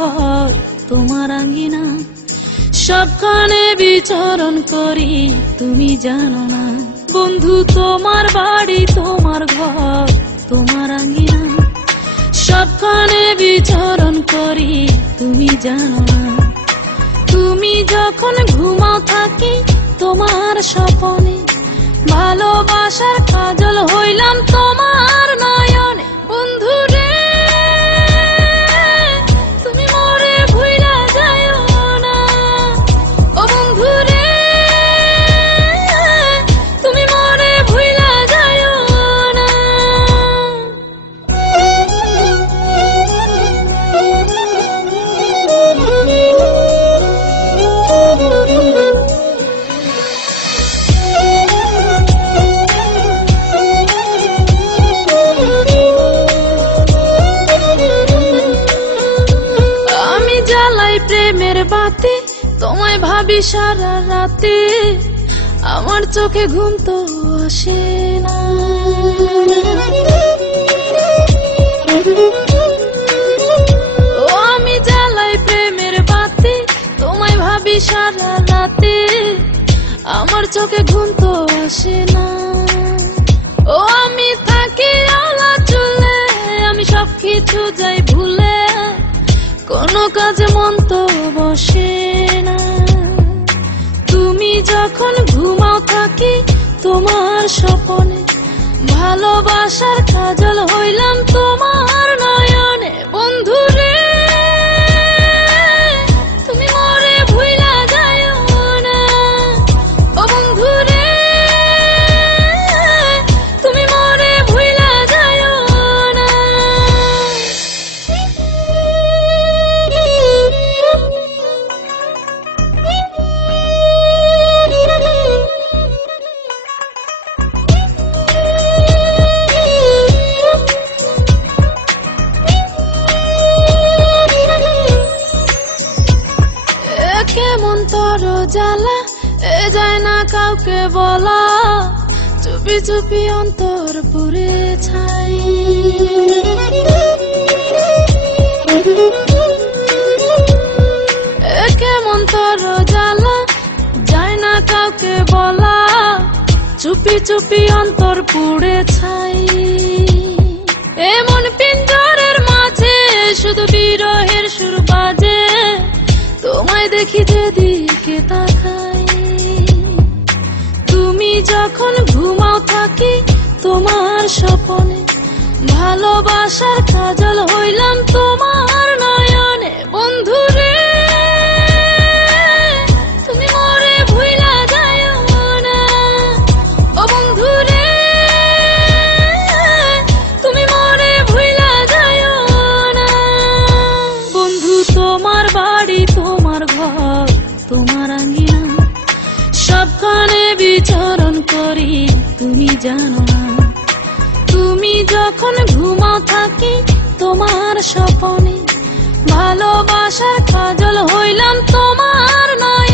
ঘর তোমার আঙ্গিনা, সবখানে বিচরণ করি তুমি জানো না। বন্ধু তোমার বাড়ি তোমার ঘর তোমার আঙ্গিনা, সবখানে বিচরণ করি তুমি জানো না। তুমি যখন ঘুমাও থাকি তোমার স্বপনে, ভালোবাসার কাজল হইলাম তোমার নয়নে। বন্ধু রে তুমি মরে ভুইলা যাইও না, ও বন্ধু রে তুমি মরে ভুইলা যাইও না। প্রেমের বাতি তোমায় ভাবি সারা রাতে, আমার চোখে ঘুম তো আসে না। ও আমি জ্বালাই প্রেমের বাতি তোমায় ভাবি সারা রাতে, আমার চোখে ঘুম তো আসে না। ও আমি থাকি আলা চুলে, আমি সবকিছু যাই ভুলে, কোনো কাজে মন তো বসে না। তুমি যখন ঘুমাও থাকি তোমার স্বপনে, ভালোবাসার কাজল হইলাম তোমার নয়নে। বন্ধু রে তুমি মরে ভুইলা যাইও না, ও বন্ধু রে তুমি মরে ভুইলা যাইও না। কেমন তোর জ্বালা এ যায় না কাউকে বলা, চুপি চুপি অন্তর পুরে ছাই। কেমন তোর জ্বালা যায় না কাউকে বলা, চুপি চুপি অন্তর পুড়ে ছাই। এমন পিঞ্জরের মাঝে শুধু বিরহের সুর বাজে, তোমায় দেখি যেদিকে তাকাই। তুমি যখন ঘুমাও থাকি তোমার স্বপনে, ভালোবাসার কাজল হইলাম তোমার নয়নে। বন্ধু রে তুমি মরে ভুইলা যাইও না, ও বন্ধু রে তুমি মরে ভুইলা যাইও না। বন্ধু তোমার বাড়ি তোমার ঘর তোমার আঙ্গিনা, সবখানে বিচরণ করি তুমি জানো না। তুমি যখন ঘুমাও থাকি তোমার স্বপনে, ভালোবাসার কাজল হইলাম তোমার নয়।